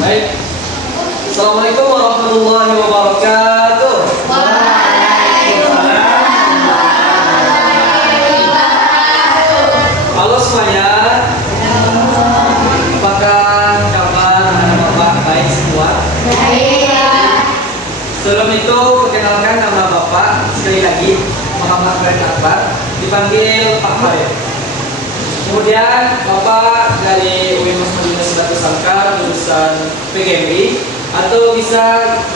Baik. Assalamualaikum warahmatullahi wabarakatuh. Halo semuanya. Apakah kabar Bapak baik semua? Sebelum itu perkenalkan nama Bapak sekali lagi, Muhammad Farid Akbar, dipanggil Pak Farid. Kemudian Bapak dari UIN Madinah Silatul Sangkar jurusan PGMI, atau bisa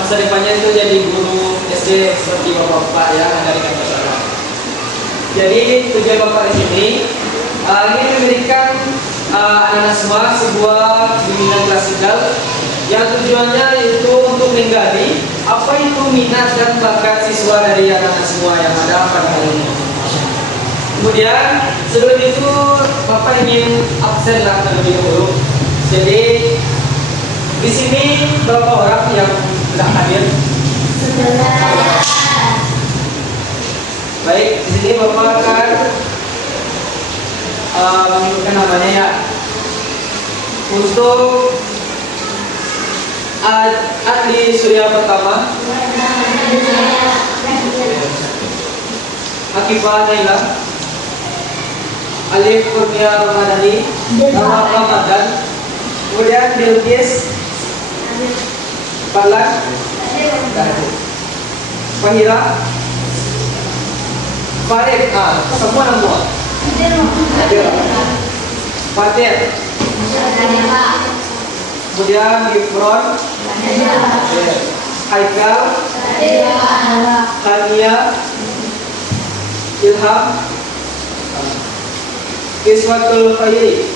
masa depannya itu jadi guru SD seperti Bapak yang dari kantor sana. Jadi tujuan Bapak di sini ingin memberikan anak-anak semua sebuah bimbingan klasikal yang tujuannya itu untuk menggali apa itu minat dan bakat siswa dari anak-anak semua yang ada pada hari ini. Kemudian sebelum itu Bapak ingin absen lah terlebih dahulu. Jadi di sini berapa orang yang sudah hadir? Baik, di sini Bapak akan menyebutkan namanya ya. Untuk Adli Surya pertama, Akifah Naila, Alif Kurnia Ramadhani, Nama Ramadan, kemudian Bilqis, Palan, Fahira, Farid, semua nama. Fatir, kemudian Gifron, Haikal, Hania, Ilham, Iswatul Khairi,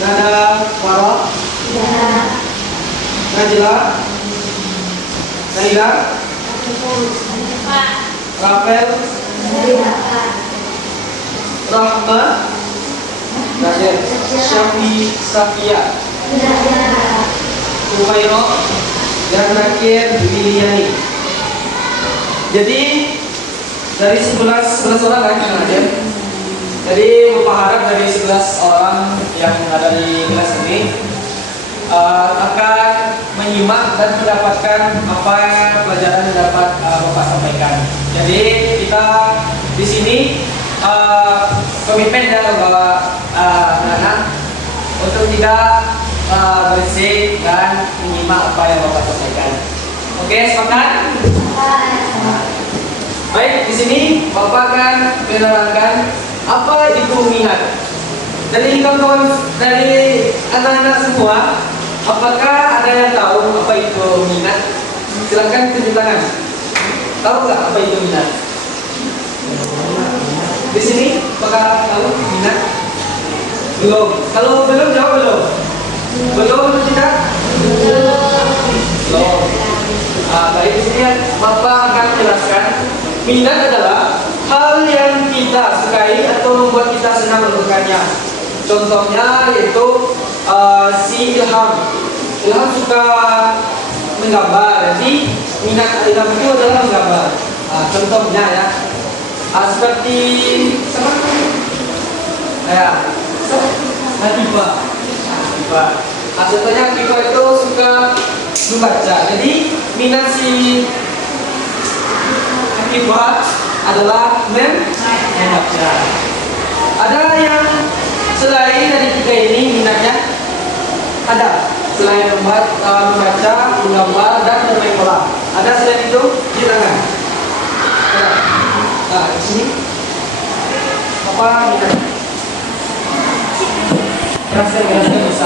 Nada Farah, Najla, Naila, Rafael, Rahma, Syafi Safia, Umairo, dan terakhir Liliani. Jadi dari 11 orang kan yang hadir. Jadi Bapak harap dari 11 orang yang ada di kelas ini akan menyimak dan mendapatkan apa pelajaran yang dapat Bapak sampaikan. Jadi kita di sini komitmen dalam bahwa anak-anak untuk tidak berisik dan menyimak apa yang Bapak sampaikan. Oke, sepakat? Baik, di sini Bapak akan menerangkan apa itu minat. Dari kawan-kawan, dari anak-anak semua, apakah ada yang tahu apa itu minat? Silakan tunjuk tangan. Tahu nggak apa itu minat? Di sini, apakah tahu minat? Belum. Kalau belum, jawab belum. Belum atau tidak? Belum. Baik, di sini Bapak akan menjelaskan. Minat adalah hal yang kita sukai atau membuat kita senang melakukannya. Contohnya yaitu si Ilham. Ilham suka menggambar. Jadi minat Ilham itu adalah menggambar. Contohnya ya, seperti siapa? Akifah. Contohnya Akifah itu suka membaca. Jadi minat si Akifah adalah membaca. Ada yang selain dari tiga ini minatnya? Ada. Selain membaca, menggambar, dan bermain bola. Ada selain itu? Di tangan. Ada. Di sini. Apa minatnya? Rasa bisa minat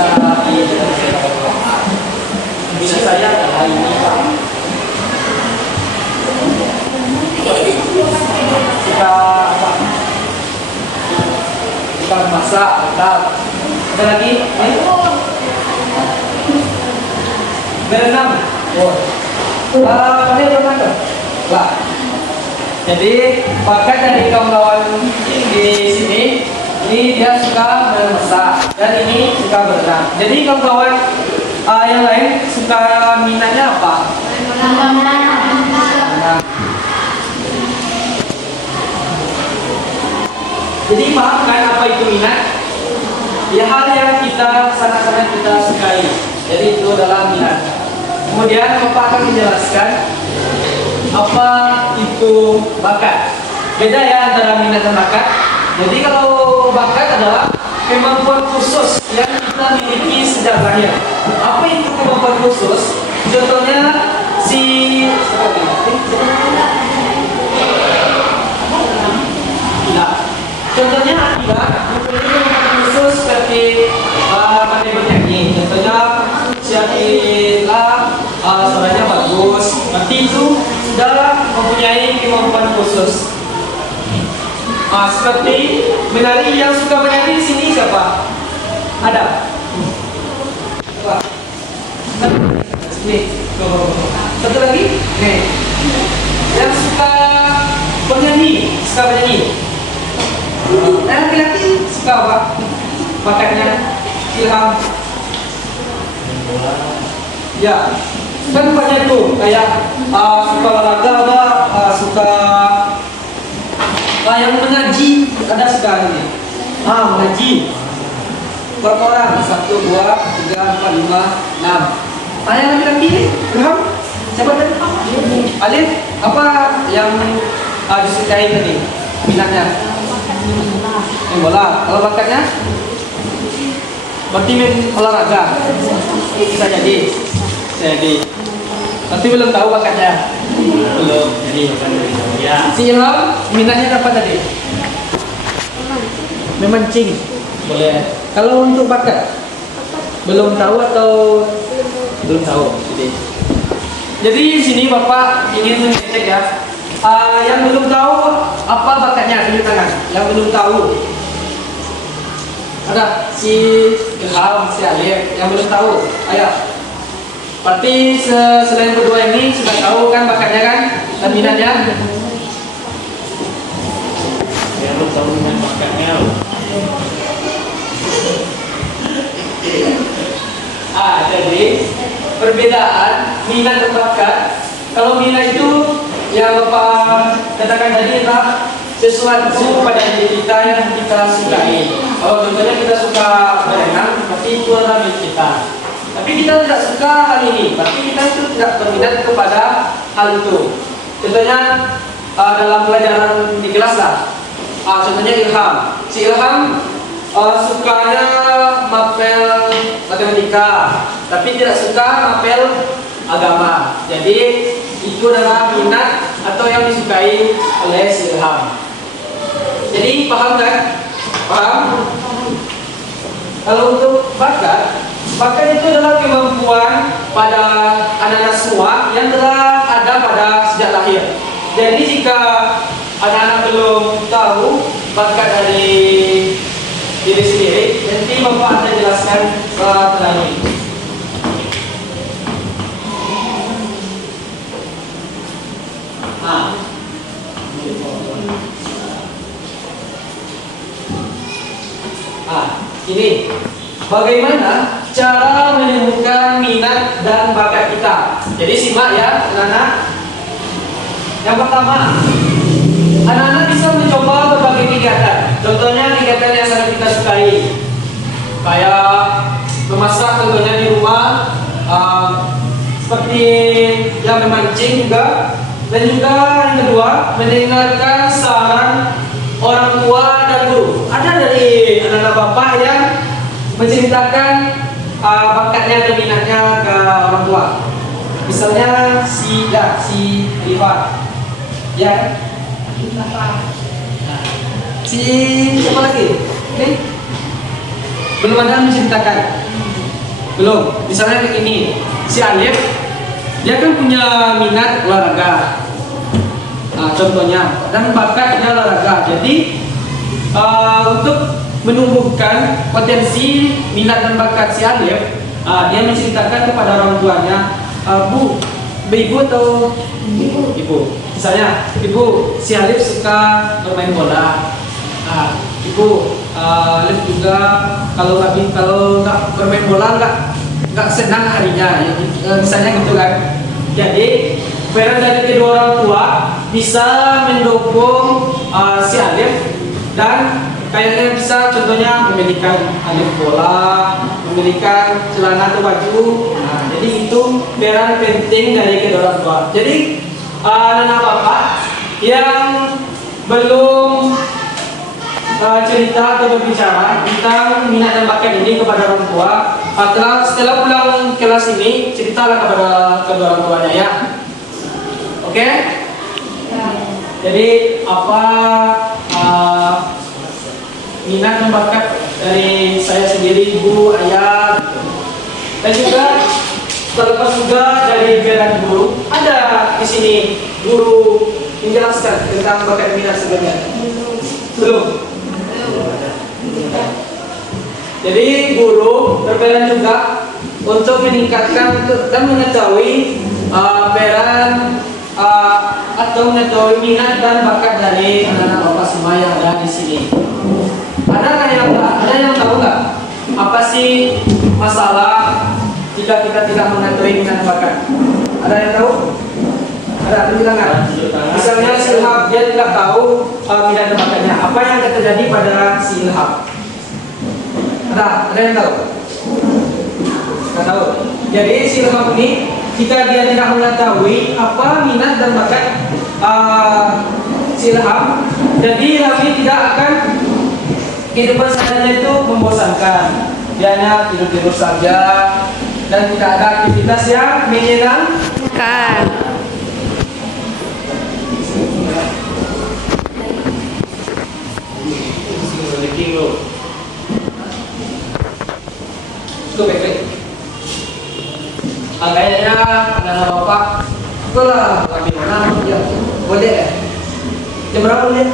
saya adalah ini Pak. Kita apa? Kita masak, kita ada lagi? Berenang. Pandai berenang kan? Lah. Jadi bakat dari kawan-kawan di sini, ini dia suka memasak dan ini suka berenang. Jadi kawan-kawan yang lain suka minatnya apa? Berenang. Jadi paham kan apa itu minat? ya hal yang kita sangat-sangat kita sukai. Jadi itu adalah minat. Kemudian Bapak akan menjelaskan apa itu bakat. Beda ya antara minat dan bakat. Jadi kalau bakat adalah kemampuan khusus yang kita miliki sejak lahir. Apa itu kemampuan khusus? Contohnya contohnya Akila mempunyai kemampuan khusus seperti pandai bernyanyi. Contohnya si Akila suaranya bagus. Nanti itu sudah mempunyai kemampuan khusus. Seperti menari, yang suka menari di sini siapa? Ada? Apa? Nih, satu lagi? Nih, yang suka bernyanyi, laki-laki suka apa? Bakatnya ilham. Ya, kan banyak tuh kayak suka olahraga, suka yang mengaji, ada sekali. Mengaji. Berapa orang? 1, 2, 3, 4, 5, 6. Yang laki-laki ini, ilham. Siapa tadi? Alif. Apa yang disukai tadi? Minatnya? Main bola. Kalau bakatnya? Berarti main olahraga. Bisa jadi. Tapi belum tahu bakatnya. Belum. Jadi ya. Si Ilham minatnya apa tadi? Memancing. Boleh. Kalau untuk bakat? Belum tahu atau belum tahu? Jadi di sini Bapak ingin mengecek ya. Yang belum tahu apa bakatnya, tunjuk tangan. Yang belum tahu. Ada si Ilham, si Alif. Yang belum tahu, ayo. Berarti selain berdua ini sudah tahu kan bakatnya kan dan minatnya. Yang belum tahu minat bakatnya. Jadi perbedaan minat dan bakat. Kalau minat itu yang Bapak katakan tadi adalah sesuatu pada diri kita yang kita sukai. Kalau contohnya kita suka berenang, berarti itu adalah minat kita. Tapi kita tidak suka hal ini, berarti kita itu tidak berminat kepada hal itu. Contohnya dalam pelajaran di kelas lah. Contohnya Ilham. Si Ilham sukanya mapel matematika, tapi tidak suka mapel agama. Jadi itu adalah minat atau yang disukai oleh si Ilham. Jadi paham kan? Paham? Kalau untuk bakat itu adalah kemampuan pada anak-anak semua yang telah ada pada sejak lahir. Jadi jika anak-anak belum tahu bakat dari diri sendiri, nanti Bapak akan jelaskan setelah ini. Ini bagaimana cara menemukan minat dan bakat kita. Jadi simak ya anak-anak. Yang pertama, anak-anak bisa mencoba berbagai kegiatan. Contohnya kegiatan yang sangat kita sukai, kayak memasak contohnya di rumah, seperti yang memancing juga. Dan juga yang kedua, mendengarkan saran orang tua dan guru. Ada dari anak-anak Bapak yang menceritakan bakatnya dan minatnya ke orang tua. Misalnya si Rifa, ya. Si siapa lagi? Ini belum ada yang menceritakan. Belum. Misalnya kayak ini, si Alif, dia kan punya minat olahraga. Contohnya, dan bakatnya olahraga. Jadi untuk menumbuhkan potensi minat dan bakat si Alif, dia menceritakan kepada orang tuanya, ibu atau ibu. Misalnya, ibu, si Alif suka bermain bola. Ibu, Alif juga kalau nggak bermain bola nggak senang harinya. Misalnya gitu kan. Jadi peran dari kedua orang tua bisa mendukung si Alif dan Kayaknya bisa contohnya memilihkan alif bola, memilihkan celana atau baju. Nah, jadi itu peran penting dari kedua orang tua. Jadi anak bapak yang belum cerita atau berbicara tentang minat dan bakat ini kepada orang tua, setelah pulang kelas ini ceritalah kepada kedua orang tuanya ya. Oke? Jadi apa minat dan bakat dari saya sendiri, ibu, ayah, dan juga terlepas juga dari biaran guru. Ada di sini guru menjelaskan tentang bakat minat sebenarnya. Belum. Jadi guru berperan juga untuk meningkatkan dan mengetahui peran atau mengetahui minat dan bakat dari anak-anak bapak semua yang ada di sini. Ada yang tahu nggak apa sih masalah jika kita tidak mengetahui minat dan bakat? Ada yang tahu? Ada yang bilang nggak? Misalnya si Ilham dia tidak tahu minat dan bakatnya. Apa yang akan terjadi pada si Ilham? Ada yang tahu? Nggak tahu. Jadi si Ilham ini jika dia tidak mengetahui apa minat dan bakat si Ilham, jadi Ilham ini tidak akan kehidupan sehari-hari itu membosankan. Dia hanya tidur-tidur saja dan tidak ada aktivitas yang menyenangkan. Itu baik-baik. Kayaknya anak bapak, itulah lagi mana ya? Boleh ya? Jam berapa boleh?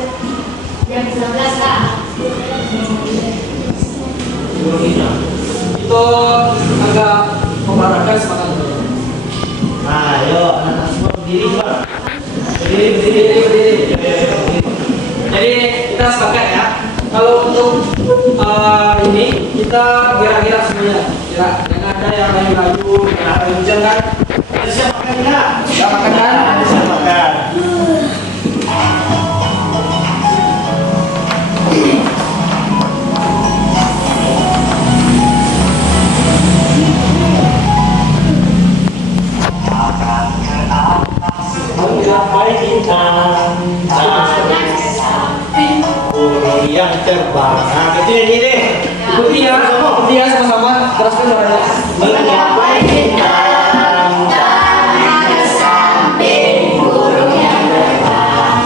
Jam 11 Kak. Itu agak memarakan semangat. Ayo, anak-anak semua berdiri, Pak. Berdiri. Jadi kita sepakat ya. Kalau untuk ini kita gerak-gerak semuanya. Gerak. Jangan ada yang layu-layu, yang ada hujan kan? Ada siap makan enggak? Tidak makan kan? Ada siap makan. Menggapai bintang burung yang terbang. Nah, itu ini deh. Ikuti ya sama-sama. Teruskan suaranya. Menggapai bintang Tanah samping burung yang terbang.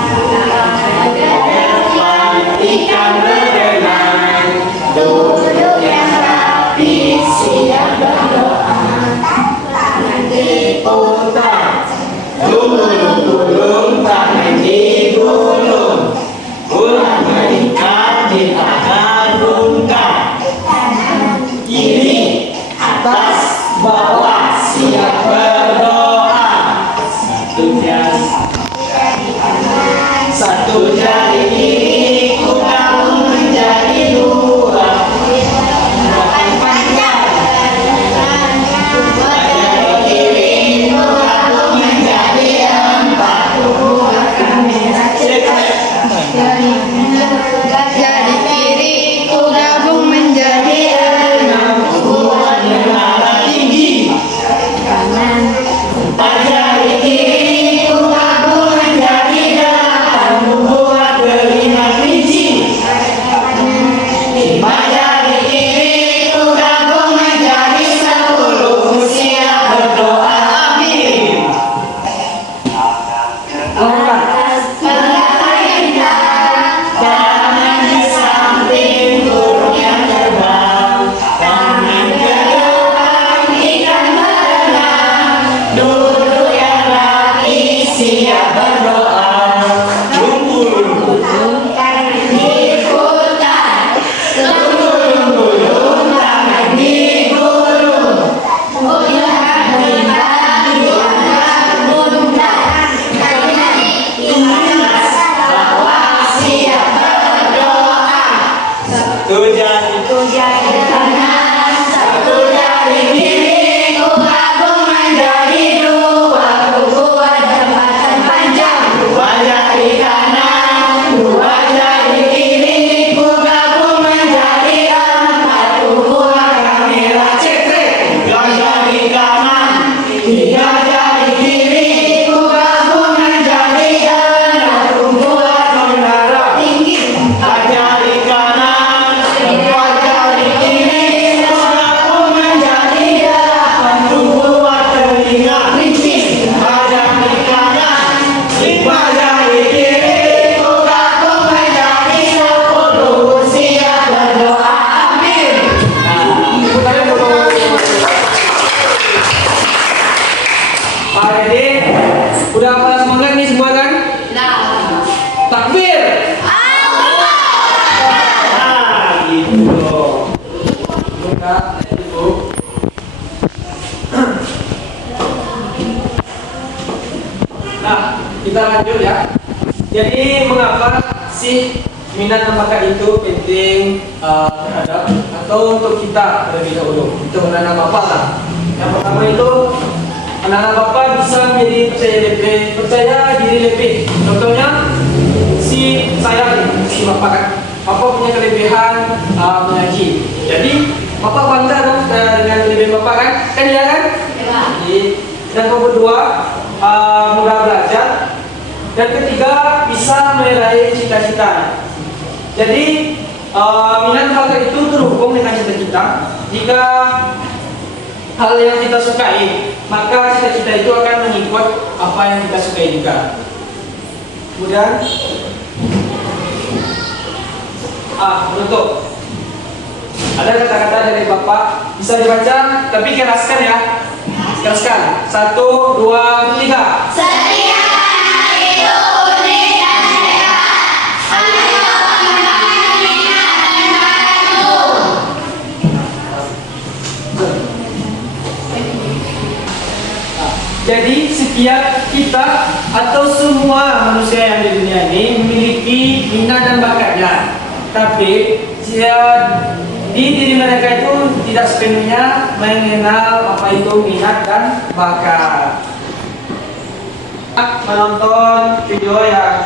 ikan berenang, Duduk yang rapi siap berdoa. Tangan diputar. Gulung-gulung tangan di gulung, ulang meningkat di harunkan. Kiri, atas, bawah, siap berdoa. Satu jari kiri kurang menjadi dua. Jari kiri kurang menjadi empat. Kita lanjut ya. Jadi mengapa sih minat dan bakat itu penting terhadap atau untuk kita terlebih dahulu untuk anak-anak bapak lah. Yang pertama itu anak-anak bapak bisa menjadi percaya diri lebih. Contohnya saya nih, si bapak kan, bapak punya kelebihan mengaji. Jadi bapak bangga dong dengan kelebihan bapak kan? Kan ya kan? Jadi, dan yang kedua mudah belajar. Dan ketiga bisa meraih cita-cita. Jadi minat bakat itu terhubung dengan cita-cita. Jika hal yang kita sukai, maka cita-cita itu akan mengikut apa yang kita sukai juga. Kemudian menutup. Ada kata-kata dari Bapak, bisa dibaca tapi keraskan ya. Keraskan. 1, 2, 3. Setia Indonesia sehat. Ayo kembali baru. Jadi setiap kita atau semua manusia yang di dunia ini memiliki minat dan bakatnya. Tapi di diri mereka itu tidak sepenuhnya mengenal apa itu minat dan bakat. Menonton video yang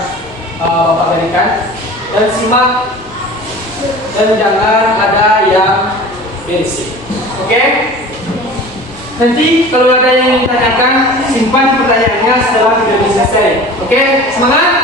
Bapak berikan dan simak dan jangan ada yang berisik. Oke? Nanti kalau ada yang ingin tanyakan, simpan pertanyaannya setelah video ini selesai. Oke? Semangat?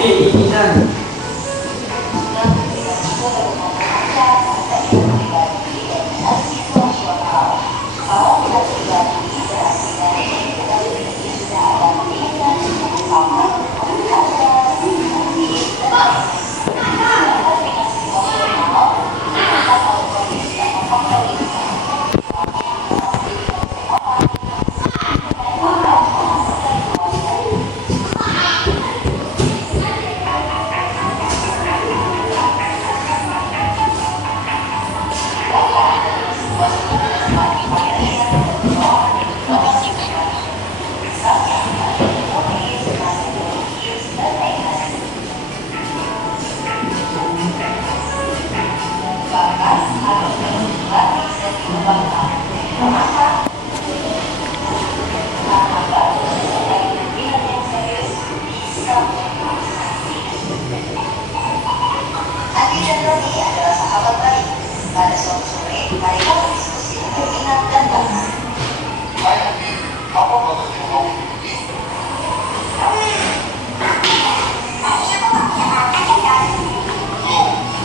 Keinginan. Pada suatu sore, mereka berdiskusi tentang minat dan bakat.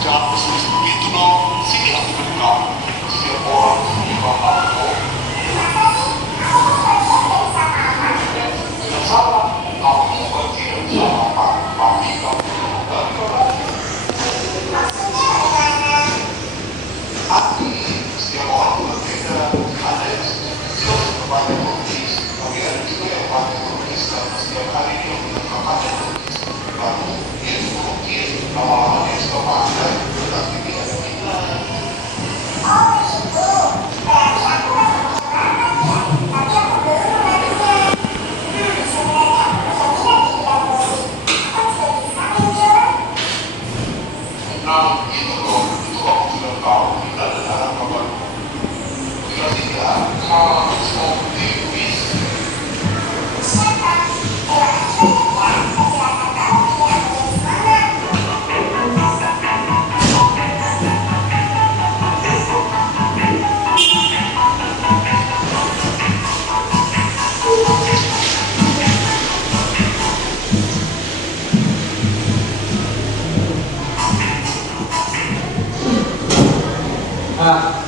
Jangan pesisir begitu dong. Sini aku beritahu. Setiap orang punya bakat kok. Tidak salah. Kamu bukan tidak sama, tapi kamu dan Tapi setiap orang berbeda. Ada yang skill kepada menulis, tapi ada juga yang pandai menulis karena setiap hari dia punya bakat menulis. Lalu dia mungkin lama-lama dia suka pandai, tetapi dia ada minat. Nah, itu dong, itu aku sudah tahu kita ada anak kabar. Bila tidak, malah semua tipis.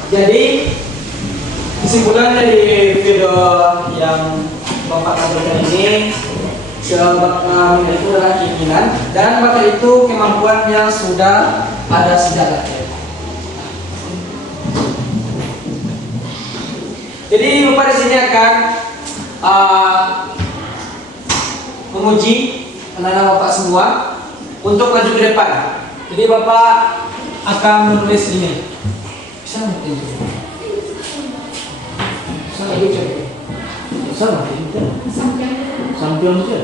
Jadi Kesimpulan dari video yang Bapak tampilkan ini, sebakat itu adalah keinginan dan bakat itu kemampuan yang sudah ada sejak lahir. Jadi Bapak di sini akan menguji anak-anak Bapak semua untuk maju ke depan. Jadi Bapak akan menulis ini. Bisa nggak itu? Bisa nggak itu? Bisa nggak itu? Sambil aja.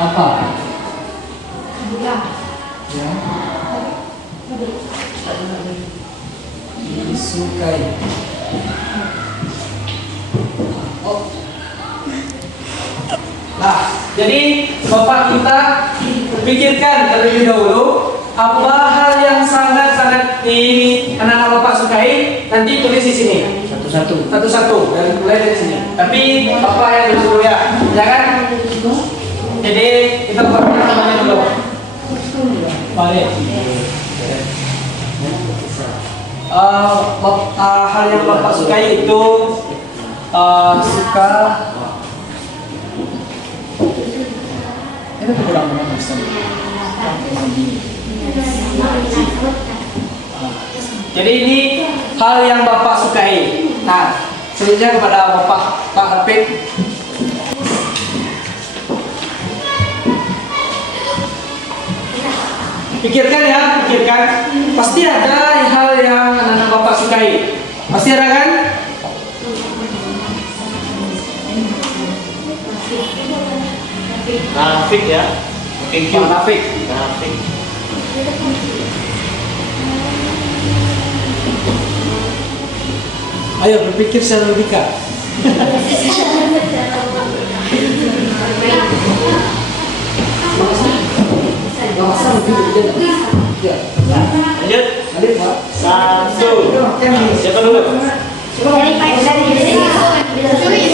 Apa? Ya. Disukai. Oh. Nah, jadi Bapak kita pikirkan terlebih dahulu apa hal yang sangat-sangat anak-anak Bapak sukai, nanti tulis di sini. Satu-satu dan mulai dari sini. Tapi Bapak yang dulu ya, jangan. Jadi kita buat namanya dulu. Baik. Hal yang Bapak sukai itu suka. Itu kurang menarik. Jadi ini hal yang Bapak sukai. Nah, selanjutnya kepada Bapak Pak Rafiq. Pikirkan ya, pikirkan. Pasti ada hal yang anak-anak Bapak sukai. Pasti ada kan? Rafiq ya. Thank you. Pak Rafiq. Rafiq. Ayo berpikir secara logika. Ya. Lanjut. Alif, Pak. Satu. Siapa dulu?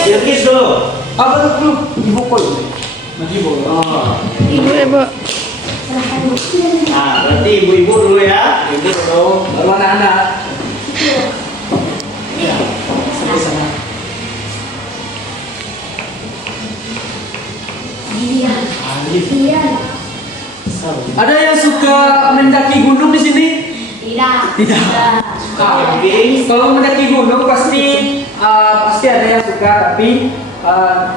Silkis dulu. Apa dulu? Ibu kol. Ibu. Oh. Ibu ya, Bu. Nah, berarti ibu-ibu dulu ya. Ibu dulu. Baru anak-anak. Ya. Sampai sana. Alif. Ada yang suka mendaki gunung di sini? Tidak. Kalau mendaki gunung pasti ada yang suka, tapi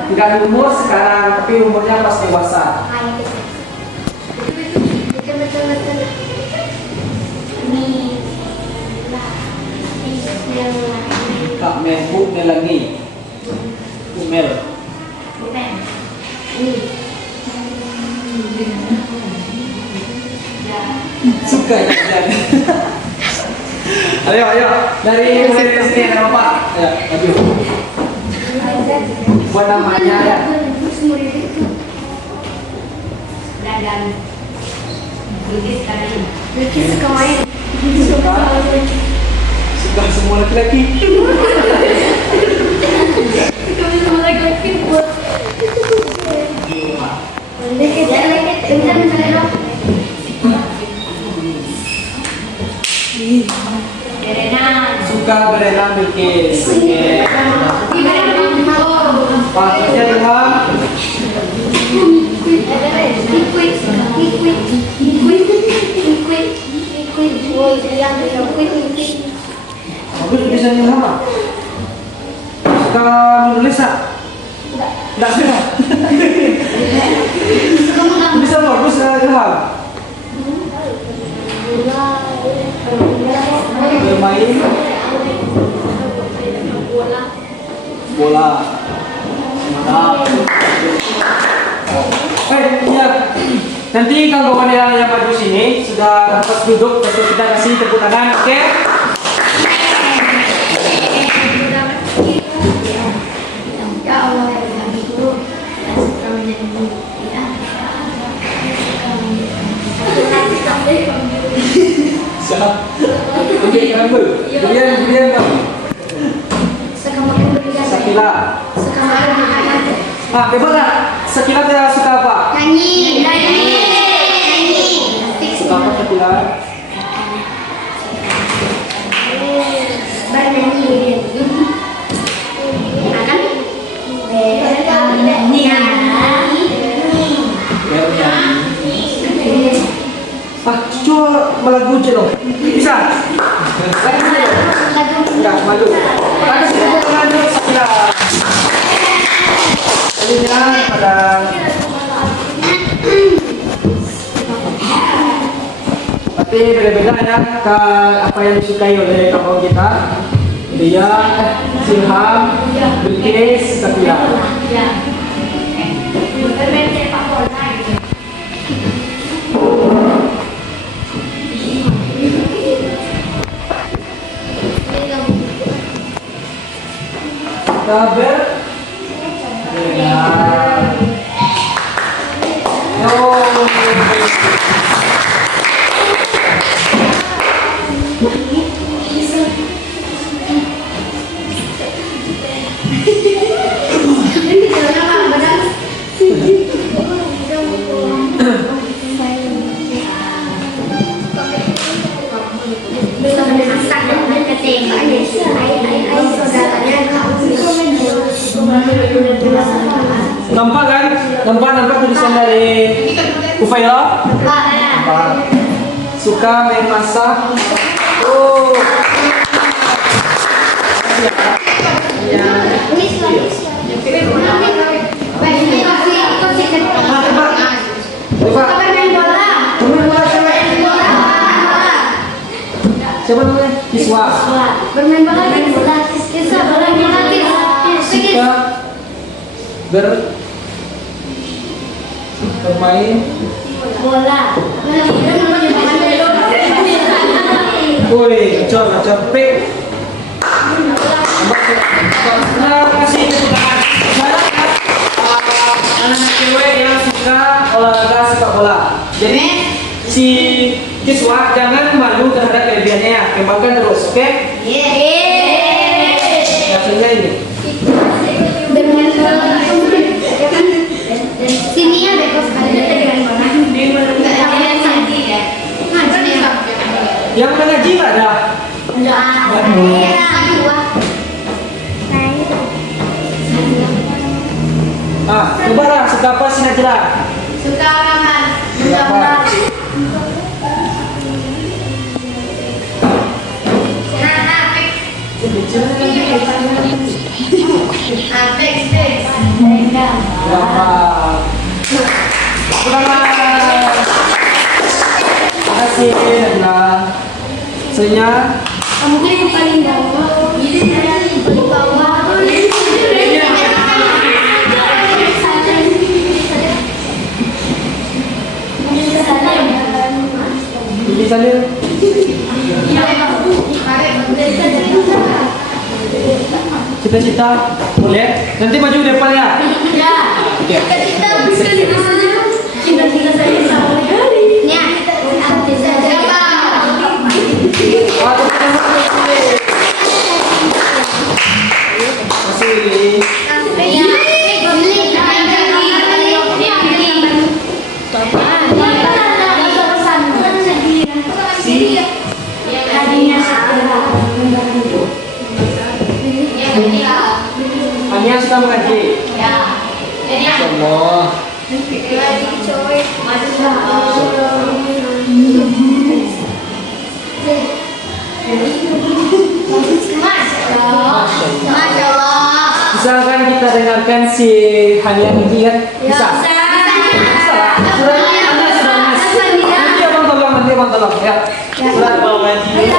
tidak di umur sekarang, tapi umurnya pas dewasa. Kak Mel, Bu Melani, Bu Mel. Suka ya. Ayo, dari mulai dari sini ada Bapak. Ya, maju. Buat namanya ya. Dan Lukis suka main. Suka semua laki-laki. Kami sama laki-laki buat. Suka berenang bikin. Pasnya Ilham. Bagus bisa Ilham. Suka menulis tak? Tidak suka. Bisa bagus Ilham. Bermain bola. Mantap. Iya. Nanti kawan-kawan yang maju sini sudah dapat duduk, untuk kita kasih tepuk tangan, oke? Ya Allah, kami guru dan suka menyanyi. Siap. Oke, kamu. Kemudian kamu. Sakila. Bebas lah. Sakila suka apa? Nyanyi. Suka apa Sakila? kunci dong. Bisa. Lagi dulu. Enggak, malu. Lagi tepuk tangan dulu Sakila. Jadinya pada tapi beda-beda ya ke apa yang disukai oleh kawan kita. Dia, Silham, Bilkis, Sakila. Kabar dengan nampak kan? Nampak tulisan dari Ufaila? Nampak. Suka main masak. Oh. Siapa namanya? Kiswa. Bermain bola, kisah bermain bola, Suka bermain bola. woi, cor pik. Nah, kasih kesukaan. Anak-anak cewek yang suka olahraga sepak bola. Jadi si Kiswa jangan malu terhadap kelebihannya ya. Kembangkan terus, oke? Hasilnya ini. Sini ya bebas sekali dengan bola. Yang mengaji nggak ada? Coba lah, suka apa sih Najla? Suka gambar. Gambar. Gambar. Selamat. Terima kasih Najla. Soalnya Kamu kan yang paling bawah. Ini saya yang paling bawah. Pilih salir. Cita-cita boleh? Nanti maju depan ya. Ya. Oke. Cita-cita saya sama sekali. Ya. Hati saya. Masih Willy. Hanya suka mengaji. Allah. Masya Allah. Misalkan kita dengarkan si Hania ini kan? Bisa. Nanti abang tolong ya. Surat mau ngaji.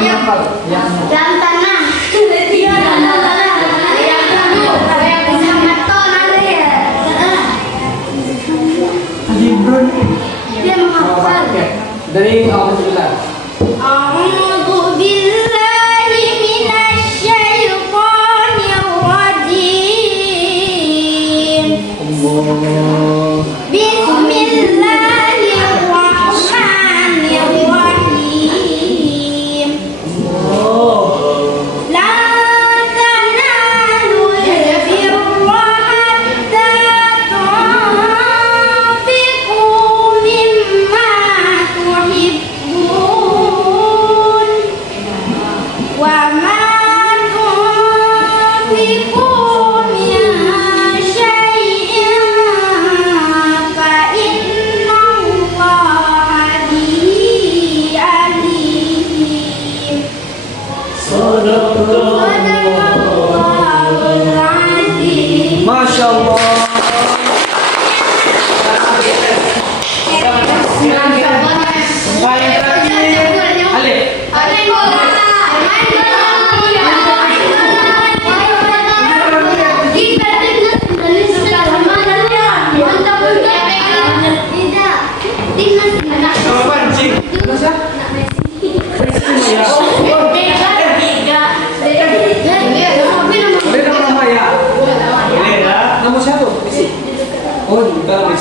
Yang hafal, yang Dan tanah. Dia tanah. Yang tanah. Yang bisa beton ada ya. Gibran. Dia menghafal. Dari awal sebelah. A'udzu billahi minasyaitonir rajim. Allah. Bismillahirrahmanirrahim. La tanalul birra hatta tunfiqu mimma tuhibbun.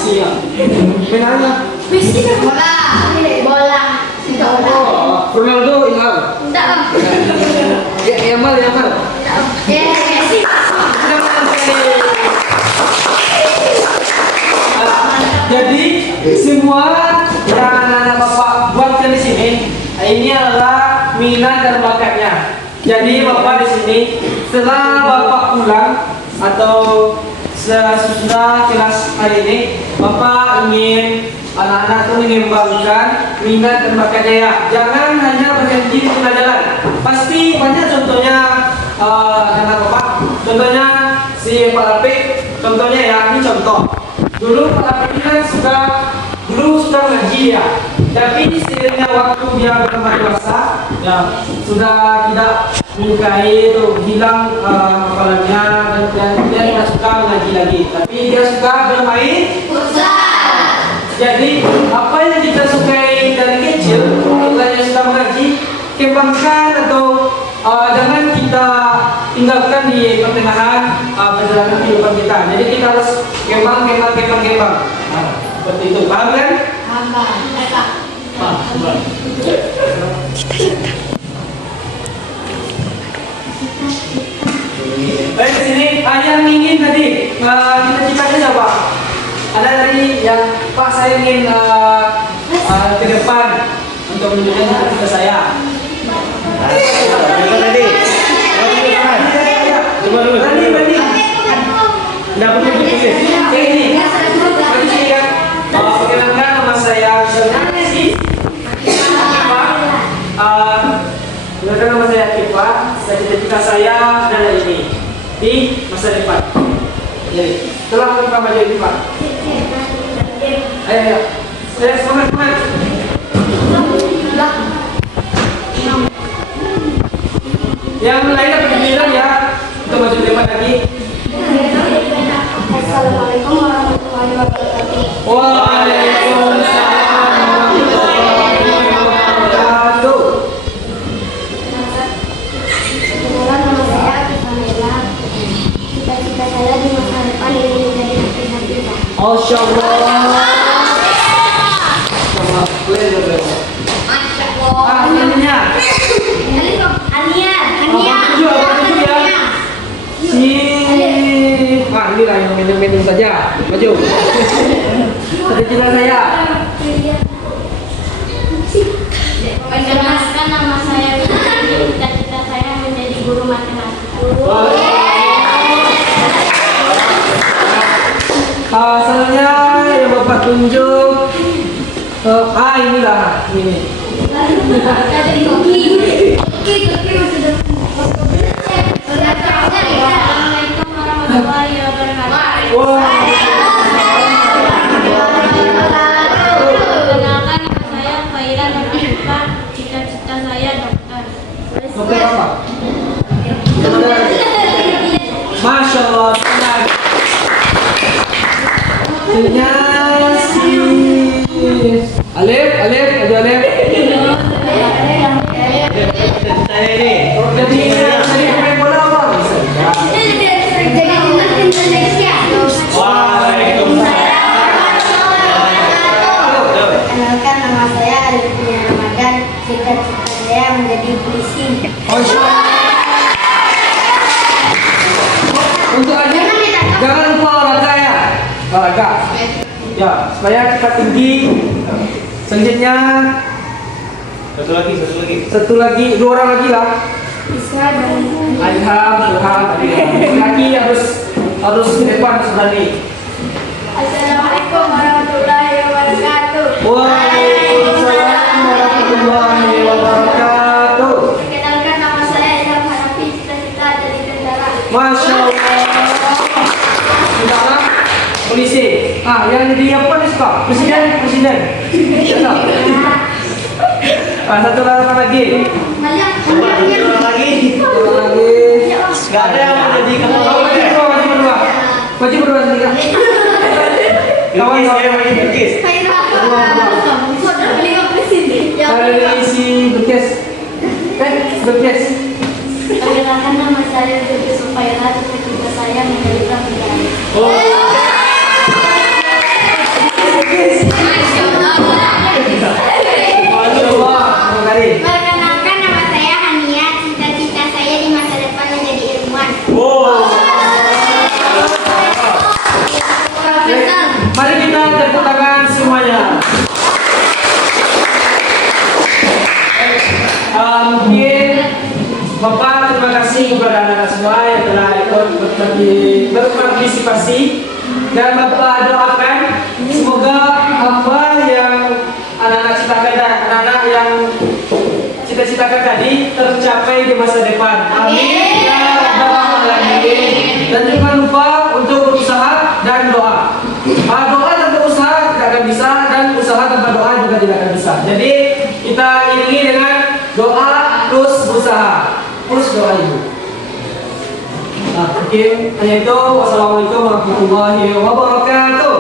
Messi ya. Main apa? Bola. Bola. Ronaldo Ilham. Enggak, Bang. Yamal. Messi. Jadi semua yang anak-anak bapak buatkan di sini ini adalah minat dan bakatnya. Jadi bapak di sini setelah bapak pulang atau sesudah kelas hari ini, bapak ingin anak-anak itu mengembangkan minat dan bakatnya ya. Jangan hanya berhenti di tengah jalan. Pasti banyak contohnya anak bapak. Contohnya si Pak Apik. Contohnya ya, ini contoh. Dulu Pak Apik ini kan sudah ngaji ya. Tapi seiringnya waktu dia bertambah dewasa, ya sudah tidak menyukai itu, hilang hafalannya dan dia tidak suka mengaji lagi. Tapi dia suka bermain futsal. Jadi apa yang kita sukai dari kecil, kita yang sudah mengaji, kembangkan atau jangan kita tinggalkan di pertengahan perjalanan kehidupan kita. Jadi kita harus kembang. Nah, seperti itu, paham kan? Baik, di sini yang ingin tadi cita-citanya siapa? Ada dari yang Pak saya ingin ke depan untuk menunjukkan cita-cita saya. Coba dulu. Berani. Dapat tulis. Ini. Bagi sini kan. Perkenalkan nama saya Messi. Perkenalkan nama saya Kipa. Cita-cita saya adalah ini di masa depan. Jadi, telah kita maju ini Pak. Ayo. Semangat. Yang lain dapat dibilang ya untuk maju depan lagi. Assalamualaikum warahmatullahi wabarakatuh. Waalaikumsalam warahmatullahi wabarakatuh. Perkenalkan nama saya Pamela. Cita-cita saya di masa depan ingin menjadi hafiz. Masya Allah. Boleh. Masya Allah. Ania. Ini lah yang minum-minum saja. Maju. Cita-cita saya. Perkenalkan nama saya Fitri. Cita-cita saya menjadi guru matematika. Asalnya yang Bapak tunjuk. Inilah ini. Assalamualaikum warahmatullahi wabarakatuh. Perkenalkan nama saya Faira Nurhalifa. Cita-cita saya dokter. Dokter apa? Masya Allah. Alif. Jadi pemain bola apa? Perkenalkan nama saya Alifia Ramadan. Cita-cita saya menjadi polisi. Untuk aja jangan lupa olahraga ya. Olahraga. Ya, supaya kita tinggi. Selanjutnya satu lagi, 2 orang lagi lah. Ilham. Lagi harus ke depan berani. Assalamualaikum warahmatullahi wabarakatuh. Waalaikumsalam warahmatullahi wabarakatuh. Perkenalkan nama saya Ilham Hanafi. Cita-cita jadi tentara. Masya Allah. Sekarang polisi. Yang jadi apa nih Pak? Presiden. Satu orang lagi. Orang lagi. Gak ada yang mau jadi kepala. Maju berdua sini Kak. Kawan Lukis. Dari isi Berkes. Perkenalkan nama saya Bibi Supaira. Cita-cita saya menjadi pramugari. Mungkin Bapak terima kasih kepada anak-anak semua yang telah ikut berpartisipasi, dan Bapak doakan semoga apa yang anak-anak citakan dan anak-anak yang cita-citakan tadi tercapai di masa depan. Amin ya rabbal alamin. Dan jangan lupa untuk berusaha dan doa. Doa tanpa usaha tidak akan bisa, dan usaha tanpa doa juga tidak akan bisa. Jadi kita iringi dengan doa plus berusaha plus doa ibu. Nah, mungkin hanya itu. Wassalamualaikum warahmatullahi wabarakatuh.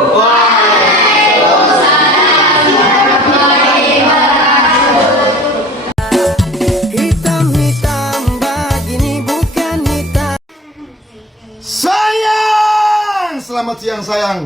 Hitam-hitam begini bukan hitam. Sayang! Selamat siang sayang.